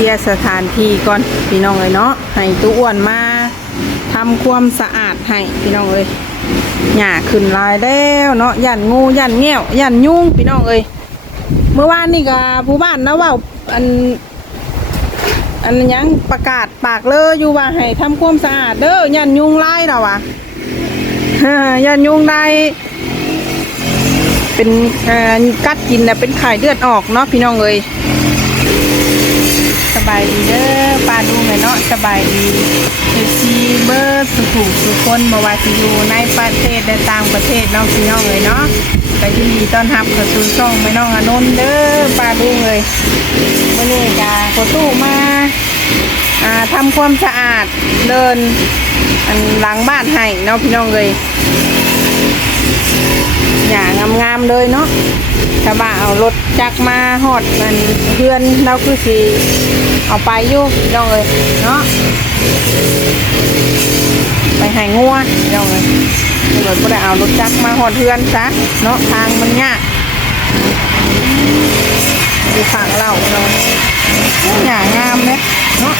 ลียร์สถานที่ก่อนพี่น้องเอ้ยเนาะให้ตู้อ้วนมาทำความสะอาดให้พี่น้องเอ้ยหญ้าขึ้นลายแล้วเนาะยันงูยันแง่วยันยุงพี่น้องเอ้ยเมื่อวานนี่ก็ผู้บ้านนะว่าอันอันยังประกาศปากเลยอยู่ว่าให้ทำความสะอาดเด้อยันยุงไล่เราอะยันยุงได้เป็นกัดกินแล้วเป็นไข่เลือดออกเนาะพี่น้องเอ้ย บายดีเด้อปาดูไงเนาะสบายดีเอซีเบอร์สุขุสุคนมาว่าสิอยู่ในประเทศและต่างประเทศเนาะพี่น้องเอ้ยเนาะไปยินดีต้อนรับเข้าสู่ช่องแม่น้องอานนท์เด้อปาดูเลยวันนี้กาโคตู้มาอ่าทำความสะอาดเดินอันหลังบ้านให้เนาะพี่น้องเลยอย่างงามๆเลยเนาะ ชาวบ้านเอารถจักรมาหอดมันเพื่อนเราคือสีเอาไปอยู่พี่น้องเลยเนาะไปให้งัวพี่น้องเลยรถก็ได้เอารถจักรมาหอดเพื่อนซะเนาะทางมันยากดูฝั่งเราเนาะอย่างงามเลยเนาะ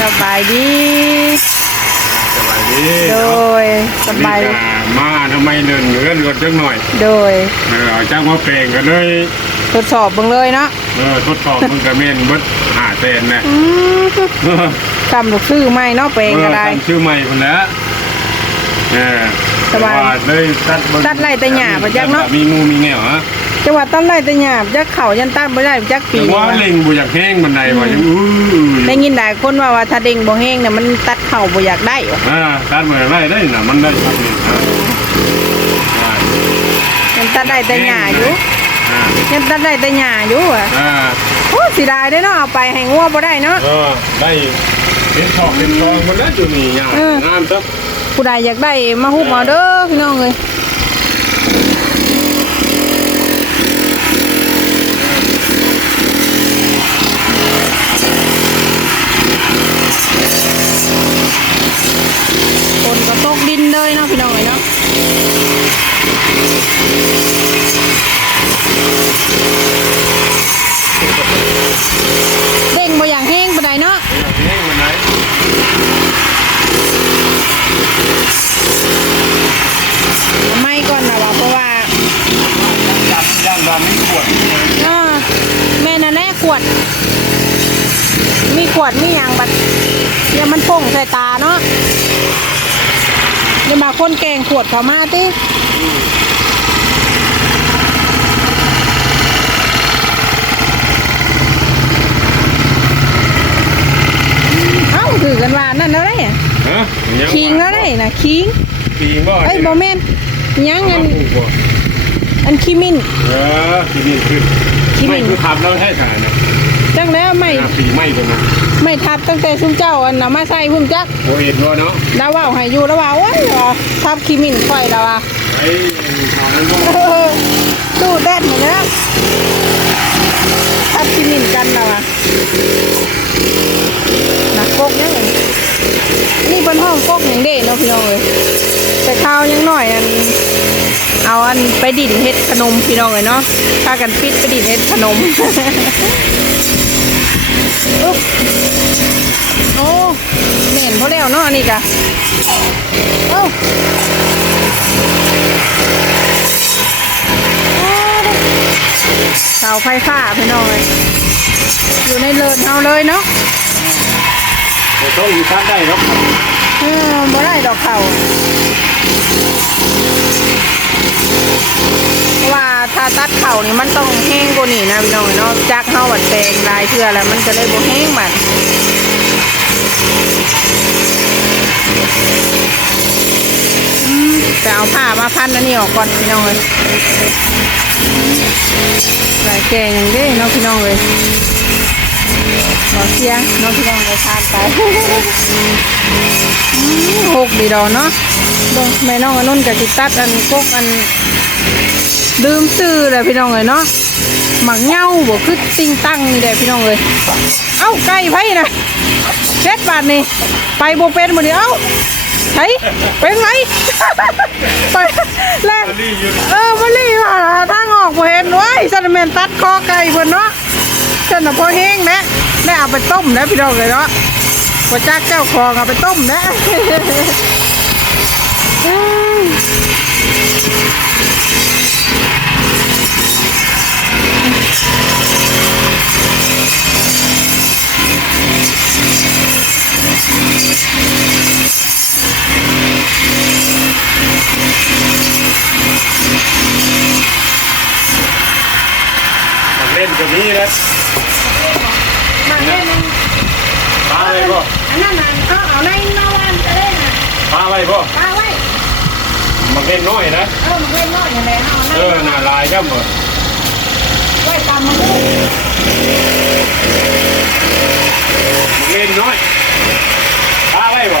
สบายดีสบายดีโดยสบายนี่ก็มาทำไมเดินเลื่อนรถจังหน่อย โดยเออเอาจ้างมาเปลงกันเลยทดสอบเบิ่งเลยเนาะเออทดสอบมึงกระเมนเบิดหาเซนนะอืมเออทำลูกซื้อไม่เนาะเปลงก็ได้เออตั้งชื่อใหม่คนแล้วเออสบายแต่ว่เลยตัดเบิ่งตัดไล่แต่หญ้าบ่จักเนาะมีมูมีแง่วฮะ จังหวัดต้นไร่แต่หยาบจักเข่ายันต้านบ่ได้จักปีแต่ว่าว่ะเล็งบุอยากแห้งบันไดว่ายังอู้ได้ยินหลายคนว่าว่าถ้าเด้งบ่แห้งเนี่ยมันตัดเข่าบ่อยากได้ว่ะอ่าตัดเหมือนไรได้น่ะมันได้ครับนี่อ่าอ่ายังตัดได้แต่หญ้าอยู่อ่ายังตัดได้แต่หญ้าอยู่อะอ่าโอ้สิได้เด้อเนาะเอาไปให้งัวบ่ได้เนาะเออได้เป็นทองเป็นทองหมดแล้วอยู่นี่ยาเออ งามจังผู้ใดอยากได้มาฮุบเอาเด้อพี่น้องเอ้ยคนก็ตกดินเลยเนาะพี่น้องเอ้ยเนาะเด้งบ่อย่างแห้งปานใดเนาะ เฮ้ยวันไหน ไม่ก่อนนะว่าเพราะว่า จับย่านบ้านนี่ขวด เออแม่นั่นแหละขวด มีขวดมีอย่างบัดเดี๋ยวมันพ่งใส่ตาเนาะเดี๋ยวมา คนแกงขวดเขามาติเอ้าถือกันว่านั่นแล้วได้อะฮะคิงแล้วได้นะคิงคิงบ่เอ้ยโมเมนยังอันบ่อันคิมินเออคิมินคือคิมินไม่คือขับแล้วให้ขนาดนะ จังแล้วไม่ปีไม่ตรงนั้นไม่ทับตั้งแต่ซุ้มเจ้าอันน่ะมาใส่พุ่มจักโอเอ็นว่าเนาะดาวว่าวให้อยู่แล้วว่าโอ้ยเหรอทับคิมินค่อยแล้วว่าไอ้ทางนั้นก็เออดูแดดเหมือนนะทับคิมินกันแล้วว่านักกกยังไงนี่เป็นห้องกกอย่างเด่เนาะพี่น้องเลยแต่ข้าวยังหน่อยอันเอาอันไปดินเฮ็ดขนมพี่น้องเลยเนาะพากันปิดไปดินเฮ็ดขนม อุ๊บโอ้เหม็นพอแล้วเนาะอันนี่กะเอ้าเสาไฟฟ้าพี่น้องเลยอยู่ในเลินเอาเลยเนาะต้องอยู่ทัดได้ครับเออบ่ได้ดอกเขา เพราะว่าถ้าตัดเข่านี่มันต้องแห้งกว่านี่นะพี่น้องเนาะจากเฮาบัดแปลงลายเทื่อแล้วมันจะเลยบ่แห้งมันอืมแต่เอาผ้ามาพันอันนี้ออกก่อนพี่น้องเลยลายแกงอย่างนี้เนาะพี่น้องเลย ขอเสียงเนาะพี่น้องเลยทานไปหกดีดอเนาะเบิ่งแม่น้องอนนุนกับจิตัดอันกกอันดื่มซื้อเลยพี่น้องเลยเนาะหมักเง้าบ่คือติงตั้งนี่แหละพี่น้องเลยเอ้าไก่ไผนะเช็ดบาทนี่ไปบ่เป็นบ่เดียวใช่เป็นไงไปแล้วอันนี้อยู่เออมาลีว่าทางออกบ่เห็นไว้ซันแมนตัดคอไก่เพิ่นเนาะ ฉันพอแห้งนะได้เอาไปต้มนะพี่น้องเลยเนาะบ่จักเจ้าของเอาไปต้มนะ เล่นกับนี้นะมาเล่นปลาอะไรบ่อันนั้นน่ะเขาเอาในนวันจะเล่นน่ะปลาอะไรบ่ปลาไว้มาเล่นน้อยนะ เออมันเล่นน้อยอย่างไรเอาเออน่าลายครับบ่ไว้ตามมันเลยมาเล่นน้อยปลาอะไรบ่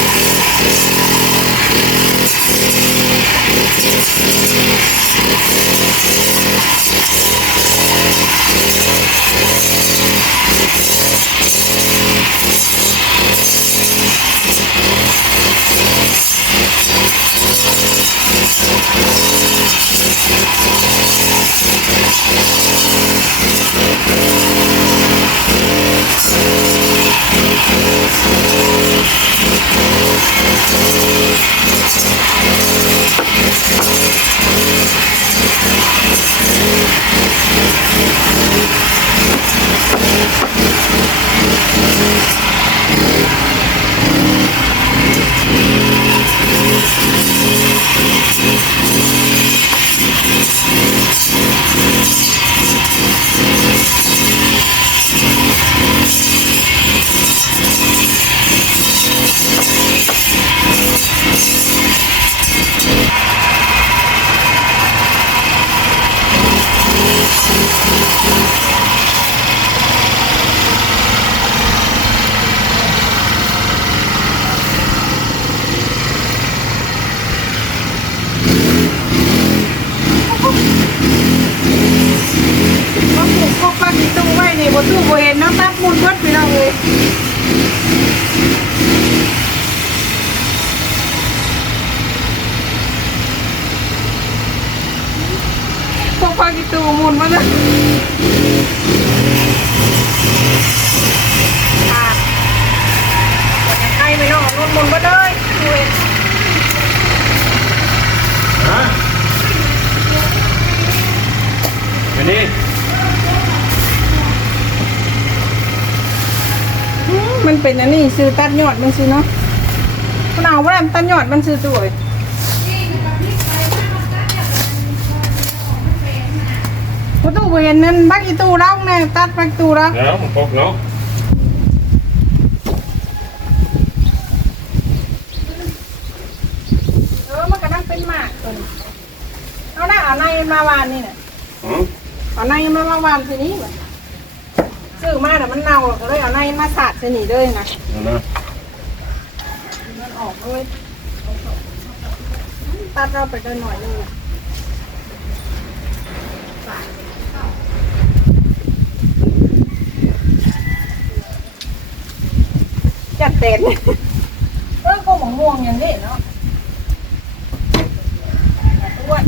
มุนเบิดพี่น้องเลยพวกปลากีตู้มุนมาเลยขาดใครไม่น้องมุนมุนมาเลยดูเองฮะอันนี้ มมันเป็นอันนี้ซื้อตัดยอดมันซื้อเนาะมันเอาแว่นตัดยอดมันซื้อตัวประตูบ่เห็นนั่นบักอีตูเราแน่ตัดบักอีตูเราแล้วมันปกเนาะเออมันก็นั่งเป็นหมากตัวนี้เอาหน้าเอาในมาวานนี่น่ะอือเอาในมามาวานทีนี้ว่ะ ซื้อมาแต่มันเน่าก็เลยเอาในมาสาดทีนี้เลยนะนั่นนะมันออกเลยตัดเราไปเดินหน่อยนึงน่ะจัดเต็นเออกูมะม่วงอย่างนี้เนาะด้วย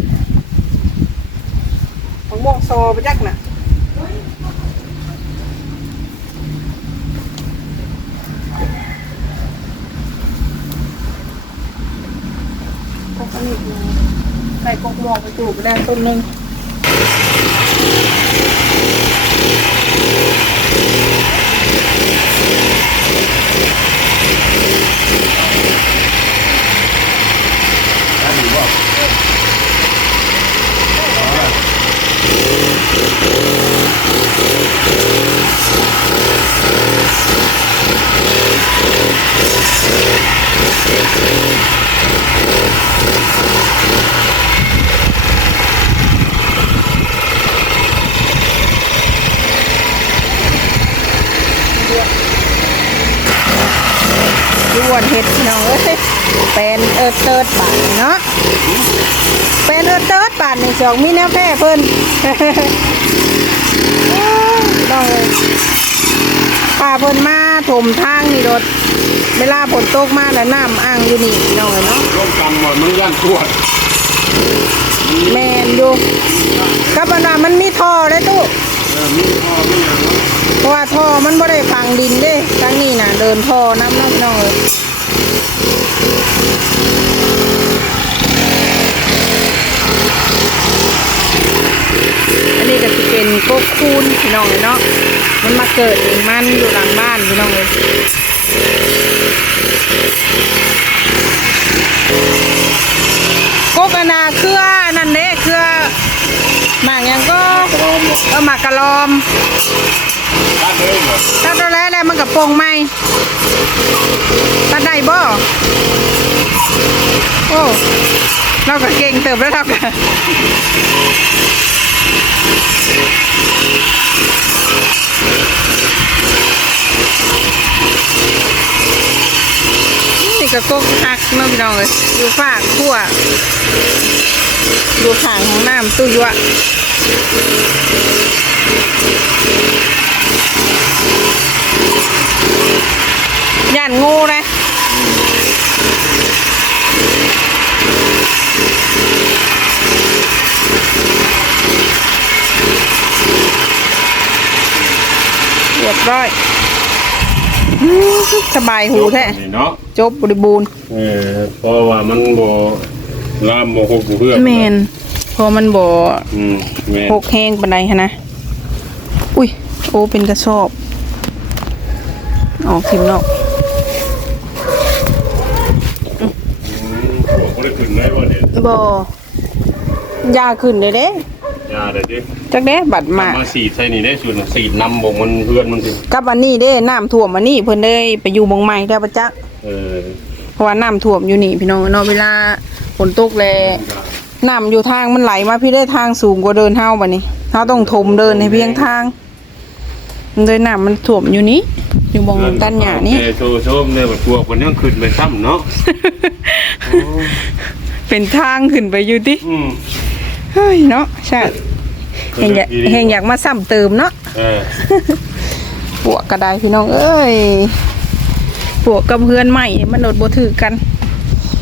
มะม่วงโซไปจักน่ะพกอันนี้มา ใส่กกมองไปปลูกแล้ต้นหนึง ได้ดีบ่ ยวนเห็ดพี่น้องเอ้ยเป็นเอิดเติดบาทนี่เนาะเป็นเอิดเติด บาทนี่สองมีแนวแพ้เพิ่นโอ้ยน้องเอ้ยป้าเพิ่นมาถมทางนี่รถเวลาฝนตกมาแล้วน้ำอ่างอยู่นี่พี่น้องเอ้ยเนาะร่วมกันหมดมันย่านตรวจแมนอยู่กับอันว่ามันมีท่อได้ตู้เออมีพอไม่ยังเนาะเพราะว่าท่อมันบ่ได้ฝังดินเด้ทางนี้น่ะเดินท่อน้ำน้ำน้องเอ้ย นี้ก็จะเป็นกกคูนพี่น้องเนาะมันมาเกิดเองมันอยู่หลังบ้านพี่น้องเลยกกอนาเครือนั่นเด้เครือหมากยังก็เออหมากกะลอมบ้าเดิมเหรอตัวแล้วแล้วมันกับโปงไหมตัดได้บ่โอ้เราก็เก่งเติบแล้วเราก็ นี่ก็กกหักเนาะพี่น้องเลยอยู่ฝากขั้วอยู่ข้างของน้ำตู้ยั่วย่านงูเลยเรีย บร้อยอื้อสบายหูแท้นี่เนาะจบบริบูรณ์เออเพราะว่ามันบ่ลามบ่หกบ่เพื่อนแมนพอมันบ่อืมแม่นหกแห้งปานใดฮะนะอุ้ยโอ้เป็นกระสอบออกทิมนอกอืมบ่ได้ขึ้นได้บ่เนี่ยบ่ยาขึ้นเลยเด้ ยาได้ดิจักเด้บัดมามาสีดใส่นี่ได้ส่วนสีดนำบ่มันเพื่อนมันสิกับอันนี้เด้น้ำท่วมอันนี้เพิ่นได้ไปอยู่บงใหม่แล้วปะจ๊ะเออเพราะว่าน้ำท่วมอยู่นี่พี่น้องเนาะเวลาฝนตกแลน้ำอยู่ทางมันไหลมาพี่ได้ทางสูงกว่าเดินเฮาบัดนี้เฮาต้องถมเดินให้เพียงทางมันเลยน้ำมันท่วมอยู่นี้อยู่บงตันหญ้านี่เออโซโซมเนี่ยบ่พวกมันยังขึ้นไปซ้ำเนาะโอ้เป็นทางขึ้นไปอยู่ติอืม เฮ้ยเนาะชาติเฮงอยากเฮงอยากมาซ้ำเติมเนาะเออปวกกระไดพี่น้องเอ้ยปวกกับเพื่อนใหม่มันโดดบ่ถือกัน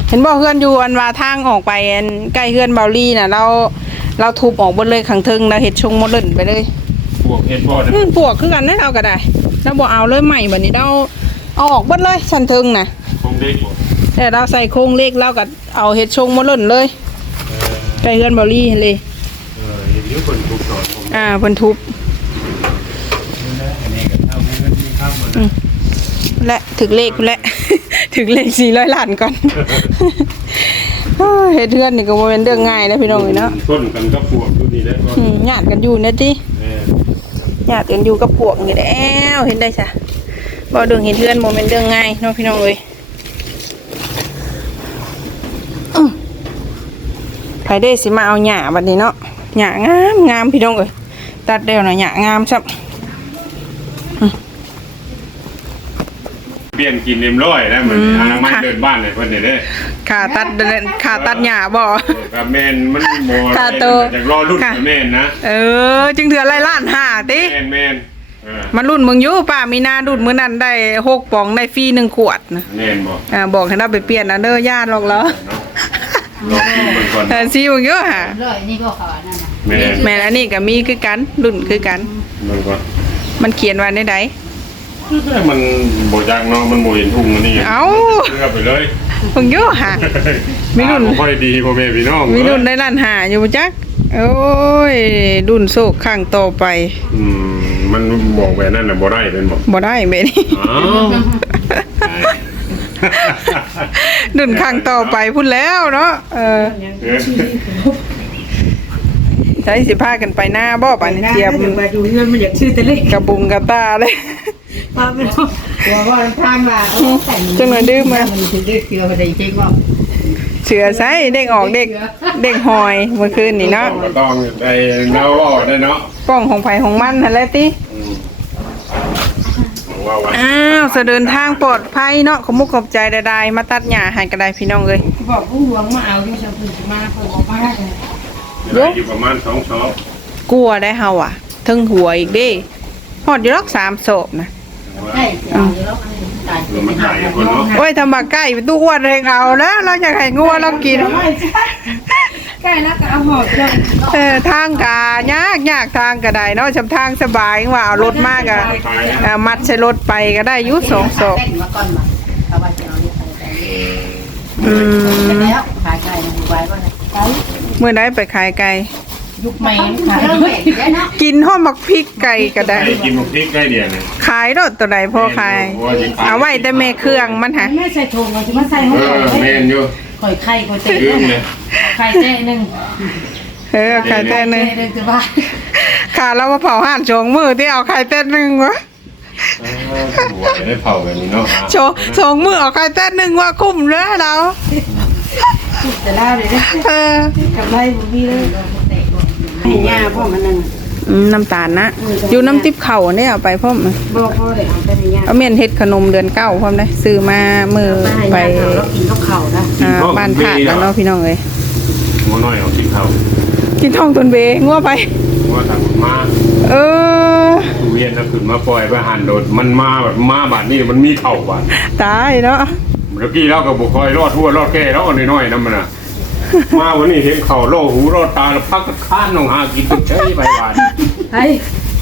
เห็นบ่เพื่อนอยู่อันว่าทางออกไปอันใกล้เพื่อนเบาลี่น่ะ เราเราทุบออกหมดเลยขังเทึงเราเฮ็ดชงหมดเลยไปเลยพวกเฮ็ดบ่ได้อืมปวกคือกันนะเราก็ได้เราบ่เอาเลยใหม่บัดนี้เราเอาออกหมดเลยชั้นเทึงน่ะคงเด็กบ่แต่เราใส่โครงเหล็กเราก็เอาเฮ็ดชงหมดเลยเลยเออ ใกล้เพื่อนเบาลี่เลยเออเดี๋ยวคนถูกสอนผมอ่าเพิ่นทุบอันนี้ก็เท่าเงินมีครับมันและถึงเลขและ ถึงเลขสี่ร้อยล้านก่อน เฮ้ยเฮ็ดเทือนนี่ก็บ่เป็นเรื่องง่ายนะพี่น้องเอ้ยเนาะต้นกันก็พวกอยู่นี่ได้บ่อืมญาติกันอยู่เนะติเออญาติกันอยู่กับพวกนี่แหล้วเห็นได้จ้ะบ่เรื่องเฮ็ดเทือนบ่เป็นเรื่องง่ายเนาะพี่น้องเอ้ยอื้อ ไผได้สิมาเอาหญ้าบัดนี้เนาะหญ้างามงามพี่น้องเอ้ยตัดแล้วน่ะหญ้างามซับเปลี่ยนกินเอ็มร้อยได้เหมือนอนามัยเดินบ้านเลยเพิ่นนี่เด้อขาตัดเดินขาตัดหญ้าบ่กับแม่นมันบ่ค่าโตจากรอรุ่นกับแม่นนะเออ จึงเถื่อไรล้านห้าติแม่นแม่นเออมารุ่นมึงอยู่ป้ามีนารุ่นมื้อนั้นได้หกปองได้ฟรีหนึ่งขวดนะแน่นบ่อ่าบอกให้เราไปเปลี่ยนนะเด้อย่านหรอกเหรอเนาะ ลองดูมันก่อนเออซีมึงอยู่ฮะร้อยนี่ก็เขาอันนั่นน่ะแม่นแม่นอันนี้ก็มีคือกันรุ่นคือกันมันก่อนมันเขียนไว้ในใดมันบ่จักเนาะมันบ่เห็นทุ่งอันนี้เอ้าเลือกไปเลยมึงอยู่ฮะมีรุ่นตาบ่ค่อยดีพ่อแม่พี่น้องมีรุ่นได้ล้านหาอยู่บ่จักโอ้ยรุ่นโซกข้างต่อไปอืมมันบอกแบบนั้นน่ะบ่ได้เป็นบ่บ่ได้แม่นี่อ้าว รุ่นข้างต่อไปพุ่นแล้วเนาะเออเออใช้สิพากันไปหน้าบ่ปานเจียมมาดูเงินมันอยากชื่อแต่เล็กกระบุงกระตาเลยป้าไม่รู้ตัวว่าทางว่าโอ้แต่งจังหน่อยดื้อมามันถือดื้อเกลือได้จริงว่าเสือใส่เด้งออกเด็กเด็กหอยเมื่อคืนนี่เนาะก็ต้องได้เนาะได้เนาะกล้องของไผของมันนั่นแหละติ อืมว่าว่าอ้าวจะเดินทางปลอดภัยเนาะขอมุกขอบใจใดๆมาตัดหญ้าให้ก็ได้พี่น้องเอ้ยบอกผู้หวงมาเอาที่ชาวพื้นมาคนบอกมาได้เลยได้อยู่ประมาณ2ช็อปกลัวได้เฮาอะถึงหัวอีกเด้ฮอดอยู่รอกสามศพนะได้เอาแล้วตายเออมันไก่คนเนาะโอ้ยทำบักไก่เป็นตู้อ้วนให้เอานะเราอยากให้งัวเรากิน ใกล้แล้วก็เอาหอดเลยเออทางกายากยากทางก็ได้เนาะชำทางสบายว่าเอารถมากอะเอ่อมัดใส่รถไปก็ได้อยุสองศพแต่งมาก่อนมาเอาไว้จะเอาเนี่ยไปอืมแล้วขายไก่ในหมู่บ้านว่าไก่เมื่อได้ไปขายไก่ ยุคใหม่ขายด้วยเนาะกินห้อมบักพริกไก่ก็ได้ไก่กินหมกพริกได้เดียวเนี่ยขายรถตัวใดพ่อขาย เอาไว้แต่แม่เครื่องมันหะแม่ใส่ถุงเราจะมาใส่เอหัวอแม่นอยู่ข่อยไข่ข่อยเตะ ลืมเลย ไข่เตะหนึ่งเออขายแต่หนึงเตะจะบ้าขาเรามาเผาห่านโชงมือที่เอาขายแต่หนึงวะเออหัวได้เผาแบบนี้เนาะโชงโชงมือเอาขายแต่หนึงว่าคุ้มเนื้อเราแต่ล่าเลยนะเออกับไรบุมีเลยให้ยาพ่อมันนึงอืมน้ำตาลนะ อยู่น้ำติ๊บเข่าเนี่ยเอาไปพ่อมบ่พ่อเลยเอาไปให้ยาเอาเมียนเฮ็ดขนมเดือนเก้าพร้อมได้ซื้อมามือไปไปแล้วกินข้าวเข่านะอ่าบ้านถาดแล้วเนาะพี่น้องเอ้ย หัวน้อยเอากินข้าวกินท้องตนเบงัวไปหัวทางมาเออเวียนแล้วขึ้นมาปล่อยไปหันโดดมันมาแบบมาบาดนี่มันมีเข่าบาดตายเนาะเมื่อกี้เราก็บุคอยรอดทั่วรอดแก่แล้วน้อยๆนั่นมันน่ะมาวันนี้เห็นเข่าโลหูรอดตาแล้วพักก็ค้านลงหากินตุ๊กเฉยไปบาดเฮ้ย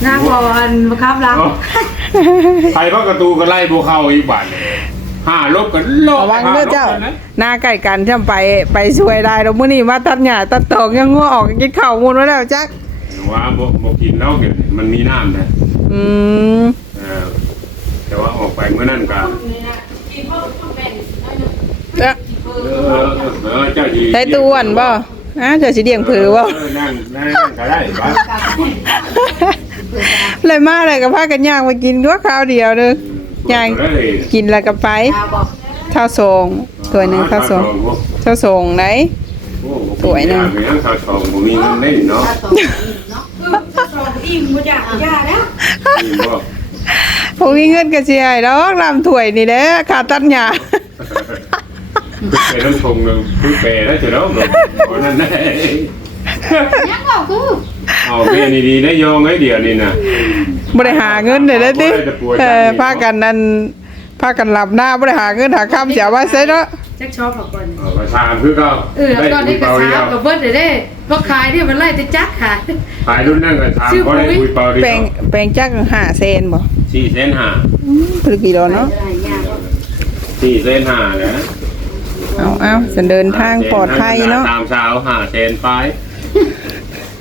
หน้าบอลมาครับล้างเอ้าใครพักกระตูก็ไล่บัวเข้าอีกบาดเลย ห้าลบกันลบระวังเด้อเจ้าห้ลบกันนะหน้าใกล้กันจำไปไปช่วยได้แล้วมื้อนี้มาตัดหญ้าตัดตอกยังงัวออกกินข้าวมูลไว้แล้วจักว่าบ่บ่กินแล้วเดี๋ยวนี้มันมีน้ำนะอืมเออแต่ว่าออกไปเมื่อนั้นก็เอ้อเออเออเจ้าดีได้ตัวอ้วนบ่อ้าเจะสิเดียงผือบ่ เออนั่นนั่นก็ได้บ้าเลยมาเลยก็พากันย่างมากินด้วยข้าวเดียวเด้อ ย่างกินแล้วก็ไปยาบอกข้าวสองตัวหนึงข้าวสองข้าวสองไหนสวยนะมีทั้งข้าวสองบ่มีเงินเล่นเนาะถ้าโตเนาะสองอิ่มบ่อยากยาแล้วนี่บ่ผมมีเงินก็สิให้ดอกลำถ้วยนี่แหละขาตัดหญ้าไปน้ำชงเลยคือแปรแล้วเถอะเนาะเพราะนั่นได้ยังบอกคือเอาแม่นี่ดีได้ยองไอ้เดียวนี่น่ะ บ่ได้หาเงินเลยนะติบ่ได้แต่ป่วยเออจังนี่พากันนั่นพากันหลับหน้าบ่ได้หาเงินหาค่ำเสียไว้ใส่เนาะแจ็คชอบหรอกก่อนเออประชาคือก็เออแล้วก็ได้กระเดีช้ากับเบิร์ดเลยเด้เพราะขายเนี่ยมันไล่แต่จักขายขายรุ่นนั่นกระชาก็ได้คุยเปล่าดีแปลงแปลงจัก5เซนบ่สี่เส้นห้าคือกิโลเนาะอะไรยาบอกสี่เส้นห้าเนี่ยเอาเอาจะเดินทางปลอดภัยเนาะตามเช้าห้าเส้นไป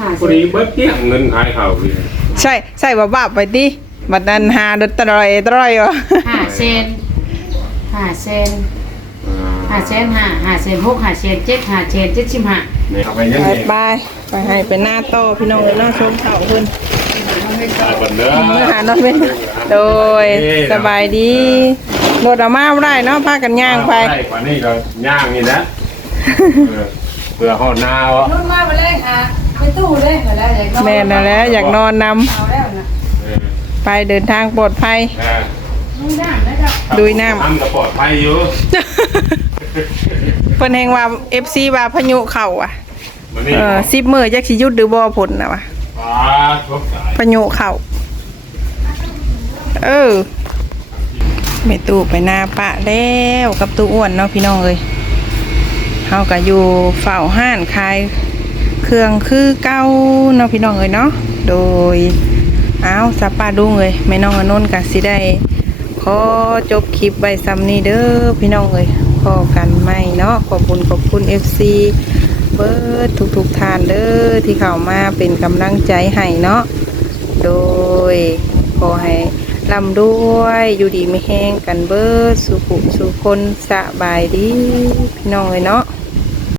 หาพอดีเบิดเที่ยงเงินขายเขาเลย ใช่ใส่บ่บาปไปติบัดนั้นหาดตรอยตรอยว่ะหาเซนหาเซนหาเซนหาหาเซนหกหาเซนเจ็ดหาเซนเจ็ดสิบห้าเนี่ยเอาไปยังไปไงไปไปให้ไปหน้าโตอพี่น้องเลยเนาะชมเขาเพิ่นตายคนเด้อเมื่อหานอนเว้นโดยสบายดีรถเอามาบ่ได้เนาะพากันย่างไปได้กว่านี้ก็ย่างนี่นะเออเพื่อหอดหน้าวะรุ่นมาไปเลยอะไป ตู้เลยมาแล้วอยากนอนแม่นั่นแหละอยากนอนนำเอาแล้วนะเออไปเดินทางปลอดภัยเออนุ่งน้ำนะครับดุยน้ำทำกับปลอดภัยอยู่ เพิ่นแฮงว่า FC ว่าพายุเข้าอะมันนี่เออ10มื้อจักสิหยุดหรือบ่ผลน่ะว่ะปลาทุกสายพายุเข้าเออไปตู้ไปหน้าปะแล้วกับตู้อ้วนเนาะพี่น้องเอ้ยเฮาก็อยู่เฝ้าห้านขาย เครื่องคือเก้าเนาะพี่น้องเอ้ยเนาะโดยอ้าวสปาดุงเอ้ยแม่น้องอนนท์ก็สิได้ขอจบคลิปไว้ซ้ำนี้เด้อพี่น้องเอ้ยพอกันไหมเนาะขอบคุณขอบคุณ FC เบิร์ดทุกๆทท่านเด้อที่เข้ามาเป็นกำลังใจให้เนาะโดยขอให้ลำด้วยอยู่ดีไม่แห้งกันเบิร์ดสุขุสุคนสบายดี พี่น้องเอ้ยเนาะ